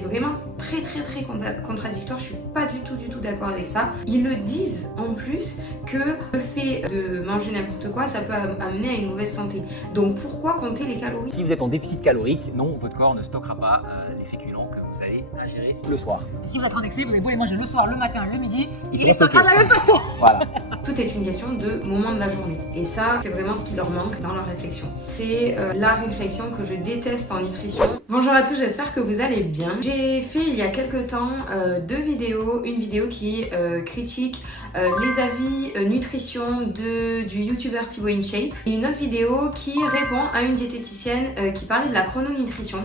c'est vraiment très contradictoire. Je suis pas du tout d'accord avec ça. Ils le disent en plus que le fait de manger n'importe quoi, ça peut amener à une mauvaise santé. Donc pourquoi compter les calories? Si vous êtes en déficit calorique, non, votre corps ne stockera pas les féculents que vous allez ingérer le soir. Si vous êtes en excès, vous avez beau les manger le soir, le matin, le midi, Ils il les seront stockera de la même façon. Voilà. Tout est une question de moment de la journée. Et ça, c'est vraiment ce qui leur manque dans leur réflexion. C'est la réflexion que je déteste en nutrition. Bonjour à tous, j'espère que vous allez bien. J'ai fait il y a quelques temps deux vidéos. Une vidéo qui critique les avis nutrition du youtubeur Thibaut InShape. Et une autre vidéo qui répond à une diététicienne qui parlait de la chrononutrition.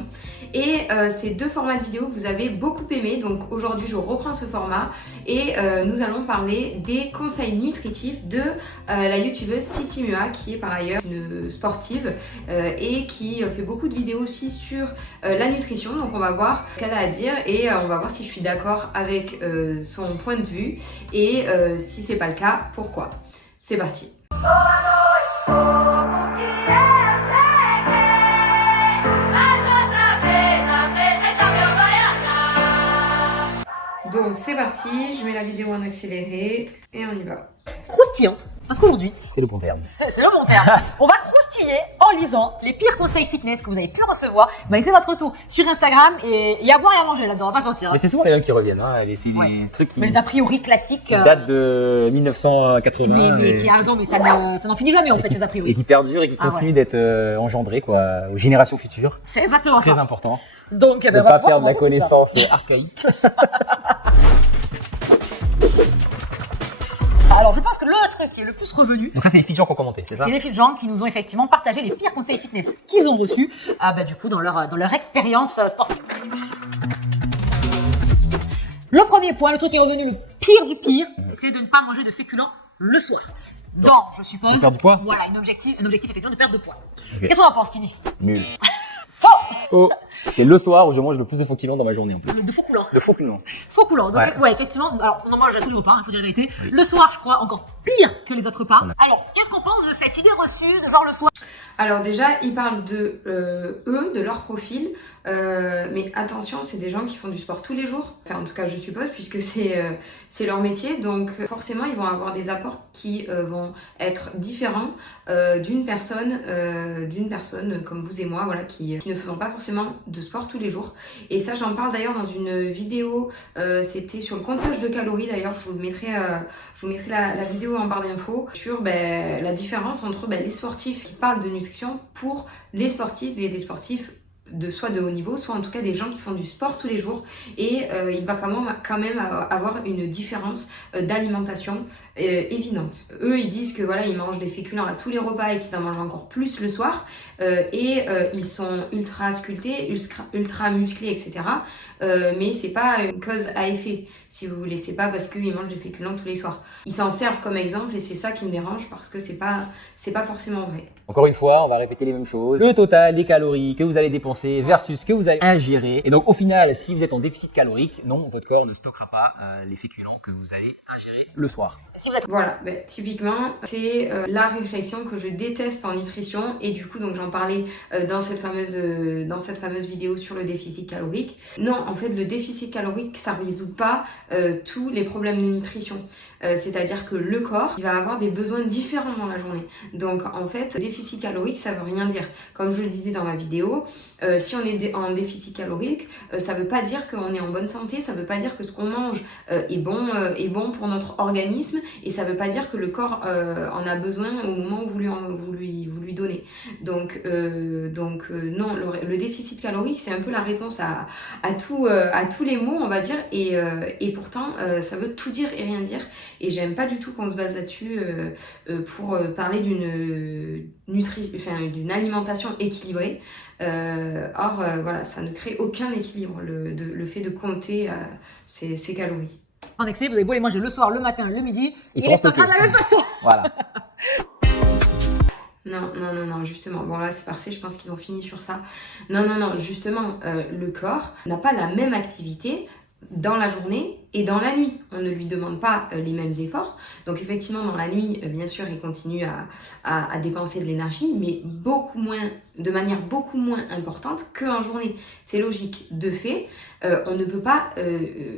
Et ces deux formats de vidéos que vous avez beaucoup aimé. Donc aujourd'hui, je reprends ce format et nous allons parler des conseils nutritifs de la youtubeuse Sissi Mua, qui est par ailleurs une sportive et qui fait beaucoup de vidéos aussi sur la nutrition. Donc on va voir ce qu'elle a à dire et on va voir si je suis d'accord avec son point de vue et si c'est pas le cas, pourquoi. C'est parti. Donc c'est parti, je mets la vidéo en accéléré et on y va. Croustillante, parce qu'aujourd'hui, C'est le bon terme. c'est le bon terme. On va croustiller en lisant les pires conseils fitness que vous avez pu recevoir. Vous avez fait votre tour sur Instagram et il y a à boire et à manger là-dedans, on va pas se mentir. Mais c'est souvent les mêmes qui reviennent. Hein. C'est Ouais. des trucs qui Mais les a priori classiques. datent de 1980 mais et, qui a raison, mais ça n'en finit jamais en fait, les a et priori. qui perdurent et qui Ah continuent d'être engendrés quoi, aux générations futures. C'est exactement Très ça. important. Donc, Ne on va pas pouvoir perdre la commenter tout ça. connaissance archaïque. Alors, je pense que le truc qui est le plus revenu, Donc ça, c'est les filles qui ont commenté, c'est ça? c'est les filles de gens qui nous ont effectivement partagé les pires conseils fitness qu'ils ont reçus, du coup, dans leur expérience sportive. Le premier point, le truc qui est revenu le pire du pire, c'est de ne pas manger de féculents le soir. Dans, je suppose, De perdre du poids. voilà, un objectif effectivement de perte de poids. Ok. Qu'est-ce qu'on en pense, Tini? Nul. Faux. Oh, c'est le soir où je mange le plus de faux kilons dans ma journée en plus. De faux coulant. Le faux kilons. Faux coulant. Donc, Ouais. ouais, effectivement, alors on en mange à tous les repas, il faut dire la vérité. Le soir, je crois, encore pire que les autres repas. Alors, qu'est-ce qu'on pense de cette idée reçue de genre le soir? Alors déjà, ils parlent de eux, de leur profil, mais attention, c'est des gens qui font du sport tous les jours, enfin en tout cas je suppose, puisque c'est leur métier, donc forcément ils vont avoir des apports qui vont être différents d'une personne comme vous et moi, voilà, qui ne faisons pas forcément de sport tous les jours. Et ça, j'en parle d'ailleurs dans une vidéo, c'était sur le comptage de calories d'ailleurs, je vous mettrai la vidéo en barre d'infos sur la différence entre les sportifs qui parlent de nutrition pour les sportifs et des sportifs soit de haut niveau, soit en tout cas des gens qui font du sport tous les jours. Et il va quand même avoir une différence d'alimentation évidente. Eux, ils disent que voilà, ils mangent des féculents à tous les repas et qu'ils en mangent encore plus le soir. Ils sont ultra sculptés, ultra musclés, etc. Mais c'est pas une cause à effet, si vous voulez. C'est pas parce qu'ils mangent des féculents tous les soirs. Ils s'en servent comme exemple et c'est ça qui me dérange parce que c'est pas forcément vrai. Encore une fois, on va répéter les mêmes choses. Le total des calories que vous allez dépenser versus ce que vous allez ingérer. Et donc au final, si vous êtes en déficit calorique, non, votre corps ne stockera pas les féculents que vous allez ingérer le soir. Si vous êtes... Voilà, typiquement, c'est la réflexion que je déteste en nutrition et du coup, donc j'en parlais dans cette fameuse vidéo sur le déficit calorique. Non, en fait, le déficit calorique, ça ne résout pas tous les problèmes de nutrition. C'est-à-dire que le corps, il va avoir des besoins différents dans la journée. Donc en fait, déficit calorique, ça veut rien dire. Comme je le disais dans ma vidéo, si on est en déficit calorique, ça veut pas dire qu'on est en bonne santé, ça veut pas dire que ce qu'on mange est bon pour notre organisme, et ça veut pas dire que le corps en a besoin au moment où vous lui donnez. Donc non, le déficit calorique, c'est un peu la réponse à tous les maux, on va dire, et pourtant ça veut tout dire et rien dire. Et j'aime pas du tout qu'on se base là-dessus pour parler d'une alimentation équilibrée. Voilà, ça ne crée aucun équilibre, le fait de compter ses calories. En excès, vous avez beau les manger le soir, le matin, le midi, Ils il seront les stockera de stockés. la même façon. Voilà. Non, justement. Bon, là, c'est parfait, je pense qu'ils ont fini sur ça. Non, justement, le corps n'a pas la même activité dans la journée Et dans la nuit, on ne lui demande pas les mêmes efforts. Donc effectivement, dans la nuit, bien sûr, il continue à dépenser de l'énergie, mais beaucoup moins, de manière beaucoup moins importante qu'en journée. C'est logique. De fait, on ne peut pas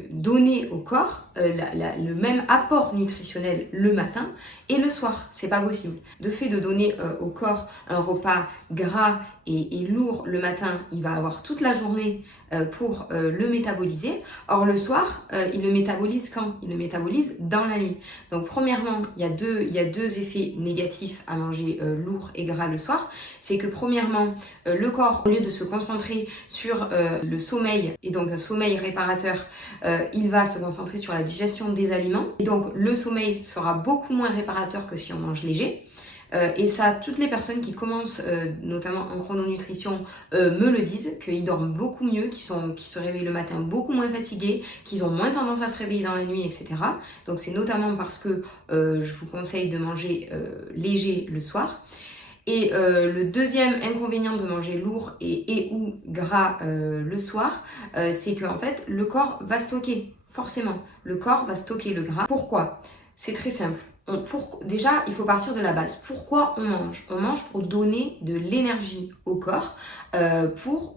donner au corps le même apport nutritionnel le matin et le soir. C'est pas possible. De fait, de donner au corps un repas gras et lourd le matin, il va avoir toute la journée pour le métaboliser. Or, le soir, il le métabolise quand? Il le métabolise dans la nuit. Donc, premièrement, il y a deux effets négatifs à manger lourd et gras le soir. C'est que, premièrement, le corps, au lieu de se concentrer sur le sommeil, et donc un sommeil réparateur, il va se concentrer sur la digestion des aliments. Et donc, le sommeil sera beaucoup moins réparateur que si on mange léger. Et ça, toutes les personnes qui commencent, notamment en chrononutrition, me le disent, qu'ils dorment beaucoup mieux, qu'ils se réveillent le matin beaucoup moins fatigués, qu'ils ont moins tendance à se réveiller dans la nuit, etc. Donc c'est notamment parce que je vous conseille de manger léger le soir. Et le deuxième inconvénient de manger lourd et ou gras le soir, c'est qu'en fait, le corps va stocker, forcément. Le corps va stocker le gras. Pourquoi? C'est très simple. Déjà, il faut partir de la base. Pourquoi on mange? On mange pour donner de l'énergie au corps pour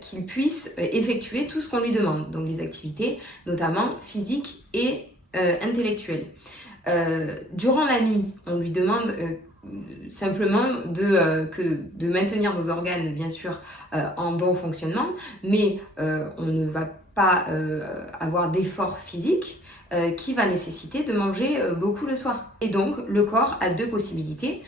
qu'il puisse effectuer tout ce qu'on lui demande. Donc les activités, notamment physiques et intellectuelles. Durant la nuit, on lui demande simplement de maintenir nos organes, bien sûr, en bon fonctionnement, mais on ne va pas avoir d'effort physique qui va nécessiter de manger beaucoup le soir. Et donc, le corps a deux possibilités.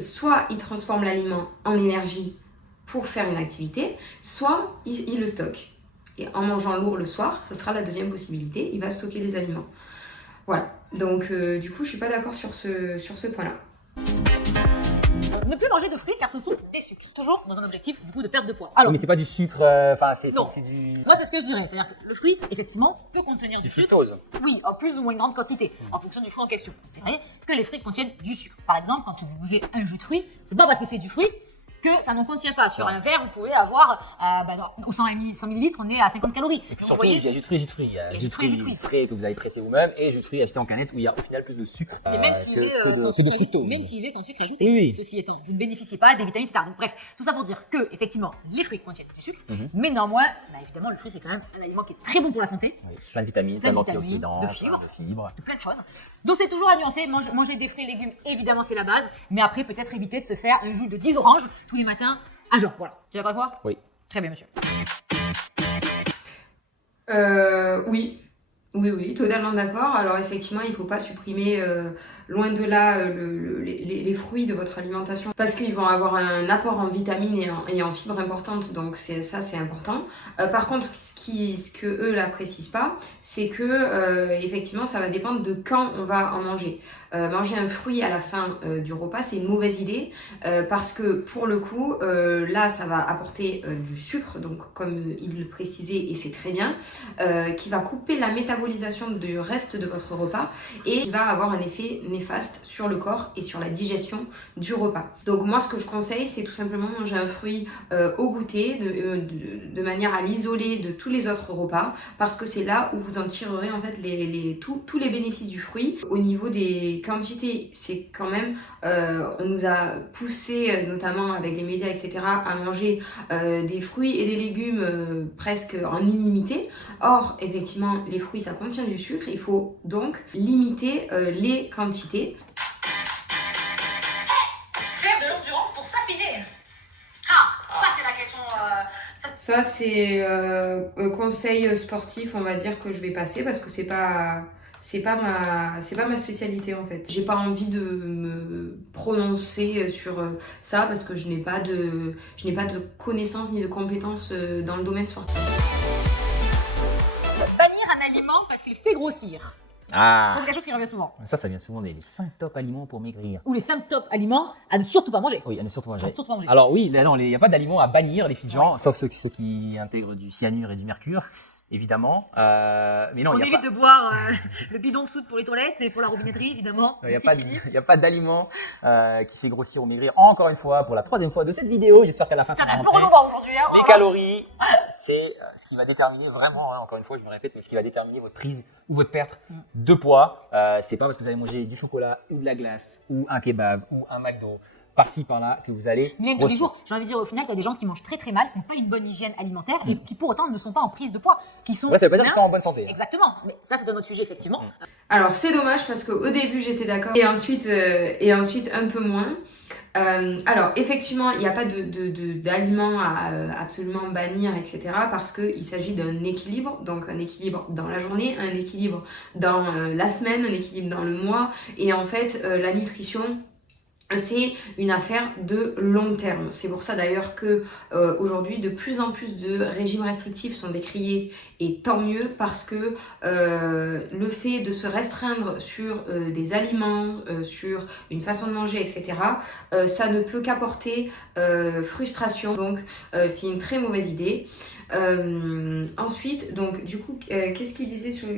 Soit il transforme l'aliment en énergie pour faire une activité, soit il le stocke. Et en mangeant lourd le soir, ça sera la deuxième possibilité, il va stocker les aliments. Voilà, donc du coup, je suis pas d'accord sur ce point-là. Ne plus manger de fruits car ce sont des sucres. Toujours dans un objectif du coup de perte de poids. Alors, Oui, mais c'est pas du sucre, enfin c'est Non. du moi c'est ce que je dirais, c'est-à-dire que le fruit effectivement peut contenir du sucre. fructose. Oui, en plus ou moins grande quantité, en fonction du fruit en question. C'est vrai que les fruits contiennent du sucre. Par exemple, quand vous buvez un jus de fruits, c'est pas parce que c'est du fruit que ça n'en contient pas. Sur un verre, vous pouvez avoir, au 100 ml, on est à 50 calories. Et puis Donc, surtout, il y a jus de fruits, Il y a jus de jus de fruits fruits. frais que vous avez pressé vous-même et jus de fruits acheté en canette où il y a au final plus de sucre Et même s'il est sans que de sucre fructose. même s'il est sans sucre ajouté. Oui, oui. Ceci étant, vous ne bénéficiez pas des vitamines, etc. Donc bref, tout ça pour dire que effectivement, les fruits contiennent du sucre, mais néanmoins, évidemment, le fruit c'est quand même un aliment qui est très bon pour la santé, Oui, plein de vitamines, Plein plein de vitamines, d'antioxydants, de fibres. de plein de choses. Donc c'est toujours à nuancer. Manger des fruits et légumes, évidemment, c'est la base, mais après peut-être éviter de se faire un jus de 10 oranges tous les matins à jeun. Voilà. Tu es d'accord avec moi? Oui. Très bien, monsieur. Oui, totalement d'accord. Alors effectivement, il ne faut pas supprimer loin de là les fruits de votre alimentation parce qu'ils vont avoir un apport en vitamines et en fibres importantes, donc c'est important. Par contre, ce que eux n'apprécient pas, c'est que effectivement, ça va dépendre de quand on va en manger. Manger un fruit à la fin du repas, c'est une mauvaise idée parce que pour le coup, là, ça va apporter du sucre, donc comme il le précisait et c'est très bien, qui va couper la métabolisation du reste de votre repas et qui va avoir un effet néfaste sur le corps et sur la digestion du repas. Donc moi, ce que je conseille, c'est tout simplement manger un fruit au goûter de manière à l'isoler de tous les autres repas parce que c'est là où vous en tirerez en fait tous les bénéfices du fruit. Au niveau des quantités, c'est quand même, on nous a poussé, notamment avec les médias, etc., à manger des fruits et des légumes presque en illimité. Or, effectivement, les fruits, ça contient du sucre. Il faut donc limiter les quantités. Faire de l'endurance pour s'affiner. Ça c'est la question. Ça, c'est conseil sportif, on va dire, que je vais passer parce que c'est pas ma spécialité en fait. J'ai pas envie de me prononcer sur ça parce que je n'ai pas de connaissances ni de compétences dans le domaine sportif. Bannir un aliment parce qu'il fait grossir. Ah, Ça c'est quelque chose qui revient souvent. ça vient souvent des 5 top aliments pour maigrir. Ou les 5 top aliments à ne surtout pas manger. Oui, à ne surtout pas À ne manger. surtout pas manger. Alors oui, là, non, il n'y a pas d'aliments à bannir, les filles de gens, sauf ceux qui intègrent du cyanure et du mercure. évidemment. Mais non, On il n'y a évite pas... de boire le bidon de soude pour les toilettes et pour la robinetterie, évidemment. Il n'y a, C'est pas fini. il y a pas d'aliment qui fait grossir ou maigrir. Encore une fois, pour la 3e fois de cette vidéo, j'espère qu'à la fin, ça Ça va va être peu rentrer. redondant aujourd'hui. Hein, Les voilà. calories, c'est ce qui va déterminer vraiment, hein, encore une fois, je me répète, mais ce qui va déterminer votre prise ou votre perte de poids. C'est pas parce que vous allez manger du chocolat ou de la glace ou un kebab ou un McDo par-ci par-là que vous allez Mais même tous les grossir. jours, j'ai envie de dire, au final, tu as des gens qui mangent très très mal, qui n'ont pas une bonne hygiène alimentaire et qui pour autant ne sont pas en prise de poids, qui sont Ouais, ça veut pas dire qu'ils minces. sont en bonne santé. Exactement, mais ça c'est un autre sujet effectivement. Alors c'est dommage parce qu'au début j'étais d'accord et ensuite un peu moins. Alors effectivement il n'y a pas d'aliments à absolument bannir, etc. parce qu'il s'agit d'un équilibre, donc un équilibre dans la journée, un équilibre dans la semaine, un équilibre dans le mois, et en fait la nutrition c'est une affaire de long terme. C'est pour ça d'ailleurs que aujourd'hui de plus en plus de régimes restrictifs sont décriés, et tant mieux, parce que le fait de se restreindre sur des aliments, sur une façon de manger, etc., ça ne peut qu'apporter frustration. Donc c'est une très mauvaise idée. Ensuite, donc du coup, qu'est-ce qu'il disait sur...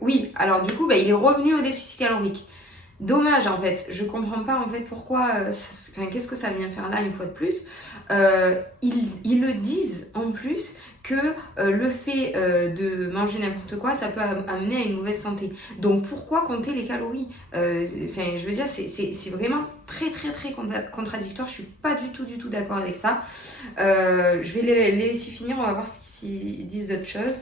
Oui, alors du coup, il est revenu au déficit calorique. Dommage en fait, je comprends pas en fait pourquoi, qu'est-ce que ça vient faire là une fois de plus. Ils le disent en plus que le fait de manger n'importe quoi, ça peut amener à une mauvaise santé. Donc pourquoi compter les calories? Je veux dire, c'est vraiment très contradictoire, je suis pas du tout d'accord avec ça. Je vais les laisser finir, on va voir s'ils disent d'autres choses.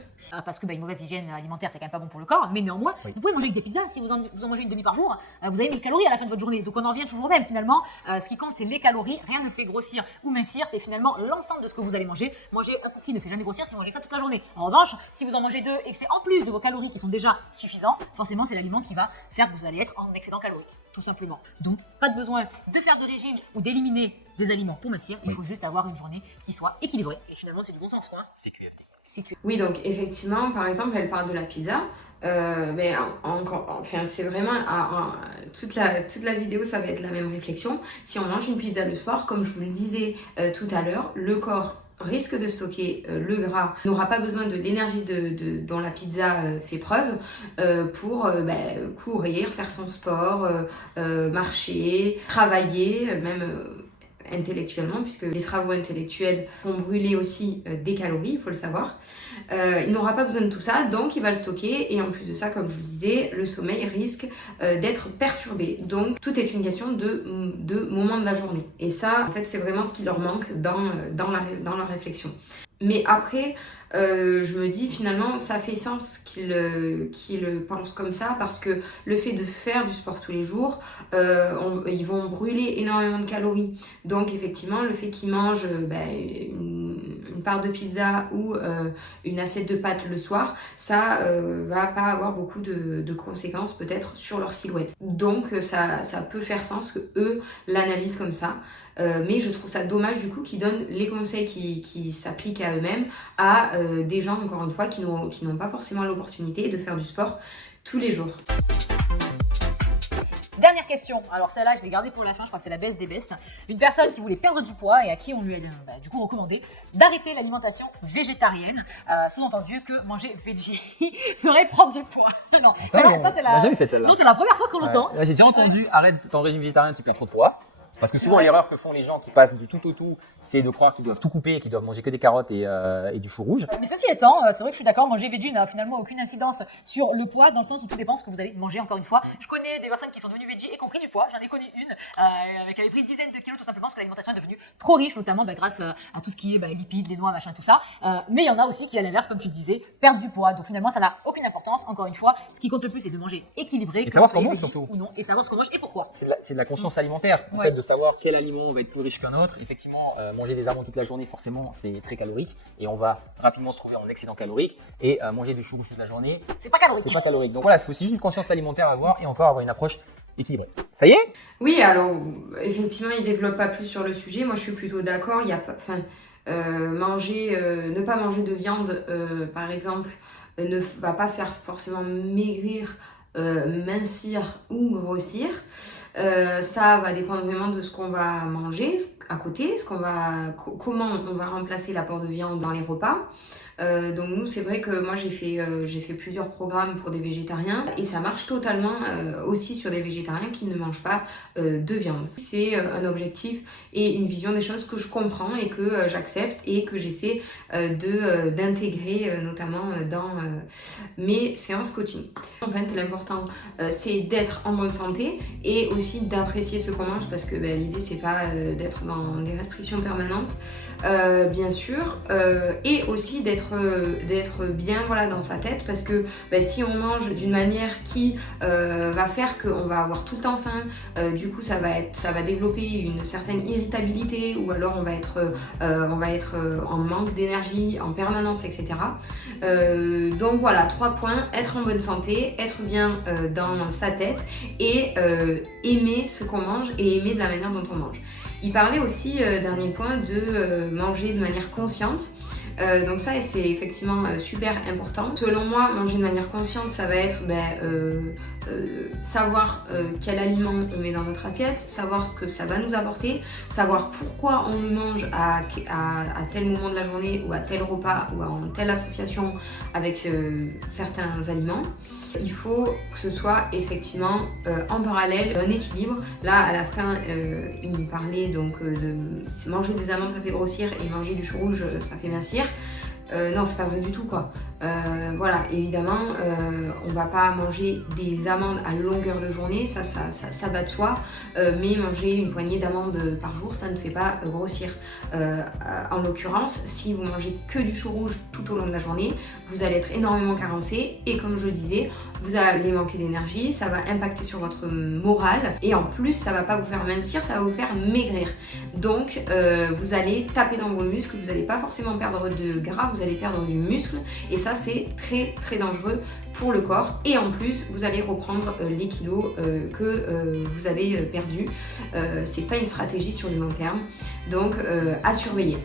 Parce que une mauvaise hygiène alimentaire c'est quand même pas bon pour le corps, mais néanmoins vous pouvez manger avec des pizzas, si vous en mangez une demi par jour, vous avez 1000 calories à la fin de votre journée, donc on en revient toujours au même finalement. Ce qui compte c'est les calories, rien ne fait grossir ou mincir, c'est finalement l'ensemble de ce que vous allez manger. Manger un cookie ne fait jamais grossir si vous mangez ça toute la journée. En revanche, si vous en mangez 2 et que c'est en plus de vos calories qui sont déjà suffisants, forcément c'est l'aliment qui va faire que vous allez être en excédent calorique, tout simplement. Donc pas de besoin de faire de régime ou d'éliminer des aliments pour mincir, il faut juste avoir une journée qui soit équilibrée. Et finalement c'est du bon sens quoi. C'est QFD. Oui, donc effectivement, par exemple, elle parle de la pizza. Mais c'est vraiment toute la vidéo, ça va être la même réflexion. Si on mange une pizza le soir, comme je vous le disais tout à l'heure, le corps risque de stocker le gras, n'aura pas besoin de l'énergie dont la pizza fait preuve pour courir, faire son sport, marcher, travailler, même intellectuellement, puisque les travaux intellectuels font brûler aussi des calories, il faut le savoir. Il n'aura pas besoin de tout ça, donc il va le stocker, et en plus de ça, comme je vous le disais, le sommeil risque d'être perturbé. Donc tout est une question de moment de la journée. Et ça, en fait, c'est vraiment ce qui leur manque dans leur réflexion. Mais après, je me dis finalement ça fait sens qu'ils pensent comme ça, parce que le fait de faire du sport tous les jours, ils vont brûler énormément de calories. Donc effectivement le fait qu'ils mangent une part de pizza ou une assiette de pâtes le soir, ça va pas avoir beaucoup de conséquences peut-être sur leur silhouette. Donc ça peut faire sens que eux l'analysent comme ça. Mais je trouve ça dommage du coup qu'ils donnent les conseils qui s'appliquent à eux-mêmes à des gens, encore une fois, qui n'ont pas forcément l'opportunité de faire du sport tous les jours. Dernière question, alors celle-là je l'ai gardée pour la fin, je crois que c'est la best des bestes. Une personne qui voulait perdre du poids et à qui on lui a du coup recommandé d'arrêter l'alimentation végétarienne, sous-entendu que manger veggie ferait prendre du poids. Non, ça c'est On n'a jamais fait celle-là. Non, c'est la première fois qu'on l'entend. Là, j'ai déjà entendu, arrête ton régime végétarien, tu perds trop de poids. Parce que souvent, l'erreur que font les gens qui passent du tout au tout, c'est de croire qu'ils doivent tout couper et qu'ils doivent manger que des carottes et du chou rouge. Mais ceci étant, c'est vrai que je suis d'accord, manger veggie n'a finalement aucune incidence sur le poids, dans le sens où tout dépend de ce que vous allez manger. Encore une fois, je connais des personnes qui sont devenues veggie et qui ont pris du poids. J'en ai connu une qui avait pris une dizaine de kilos tout simplement parce que l'alimentation est devenue trop riche, notamment grâce à tout ce qui est lipides, les noix, machin, tout ça. Mais il y en a aussi qui, à l'inverse, comme tu le disais, perdent du poids. Donc finalement, ça n'a aucune importance. Encore une fois, ce qui compte le plus, c'est de manger équilibré, Et de savoir ce qu'on mange surtout. Ou non, et savoir ce qu'on mange et pourquoi. C'est de la conscience alimentaire, en fait, de savoir quel aliment va être plus riche qu'un autre. Effectivement, manger des amandes toute la journée, forcément, c'est très calorique et on va rapidement se trouver en excédent calorique. Et manger du chou rouge toute la journée, c'est pas calorique. C'est pas calorique. Donc voilà, il faut aussi juste une conscience alimentaire à avoir et encore avoir une approche équilibrée. Ça y est? Oui, alors effectivement, il développe pas plus sur le sujet. Moi, je suis plutôt d'accord. Il y a pas, ne pas manger de viande, par exemple, ne va pas faire forcément maigrir, mincir ou grossir. Ça va dépendre vraiment de ce qu'on va manger à côté, comment on va remplacer l'apport de viande dans les repas. Donc nous, c'est vrai que moi j'ai fait plusieurs programmes pour des végétariens et ça marche totalement aussi sur des végétariens qui ne mangent pas de viande. C'est un objectif et une vision des choses que je comprends et que j'accepte et que j'essaie d'intégrer notamment dans mes séances coaching. En fait, l'important c'est d'être en bonne santé et aussi d'apprécier ce qu'on mange parce que l'idée c'est pas d'être dans des restrictions permanentes. Bien sûr, et aussi d'être bien voilà, dans sa tête parce que si on mange d'une manière qui va faire qu'on va avoir tout le temps faim, du coup ça va développer une certaine irritabilité ou alors on va être en manque d'énergie en permanence, etc. Donc voilà, 3 points: être en bonne santé, être bien dans sa tête et aimer ce qu'on mange et aimer de la manière dont on mange. Il parlait aussi, dernier point, de manger de manière consciente. Donc ça, c'est effectivement super important. Selon moi, manger de manière consciente, ça va être savoir quel aliment on met dans notre assiette, savoir ce que ça va nous apporter, savoir pourquoi on le mange à tel moment de la journée ou à tel repas ou en telle association avec certains aliments. Il faut que ce soit effectivement en parallèle un équilibre. Là, à la fin, il parlait donc de manger des amandes ça fait grossir et manger du chou rouge ça fait mincir. Non, c'est pas vrai du tout quoi. Voilà, évidemment, on va pas manger des amandes à longueur de journée, ça va de soi, mais manger une poignée d'amandes par jour, ça ne fait pas grossir. En l'occurrence, si vous mangez que du chou rouge tout au long de la journée, vous allez être énormément carencé et comme je le disais, vous allez manquer d'énergie, ça va impacter sur votre morale et en plus, ça va pas vous faire mincir, ça va vous faire maigrir. Donc, vous allez taper dans vos muscles, vous n'allez pas forcément perdre de gras, vous allez perdre du muscle et ça, c'est très très dangereux pour le corps et en plus vous allez reprendre les kilos que vous avez perdus. C'est pas une stratégie sur le long terme, donc à surveiller.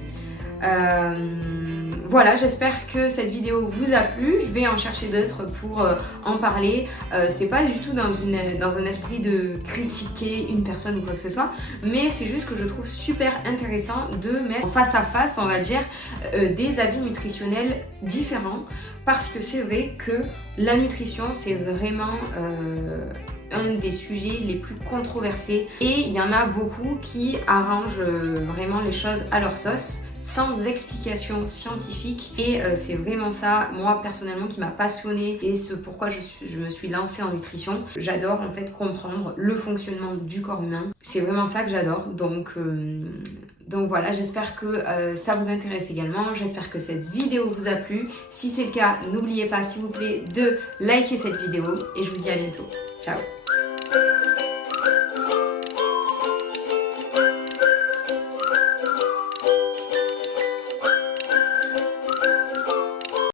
Voilà, j'espère que cette vidéo vous a plu. Je vais en chercher d'autres pour en parler. C'est pas du tout dans un esprit de critiquer une personne ou quoi que ce soit, mais c'est juste que je trouve super intéressant de mettre face à face, on va dire, des avis nutritionnels différents parce que c'est vrai que la nutrition, c'est vraiment un des sujets les plus controversés et il y en a beaucoup qui arrangent vraiment les choses à leur sauce sans explication scientifique et c'est vraiment ça, moi personnellement, qui m'a passionnée et c'est pourquoi je me suis lancée en nutrition. J'adore en fait comprendre le fonctionnement du corps humain, c'est vraiment ça que j'adore, donc voilà, j'espère que ça vous intéresse également, j'espère que cette vidéo vous a plu. Si c'est le cas, n'oubliez pas s'il vous plaît de liker cette vidéo et je vous dis à bientôt. Ciao.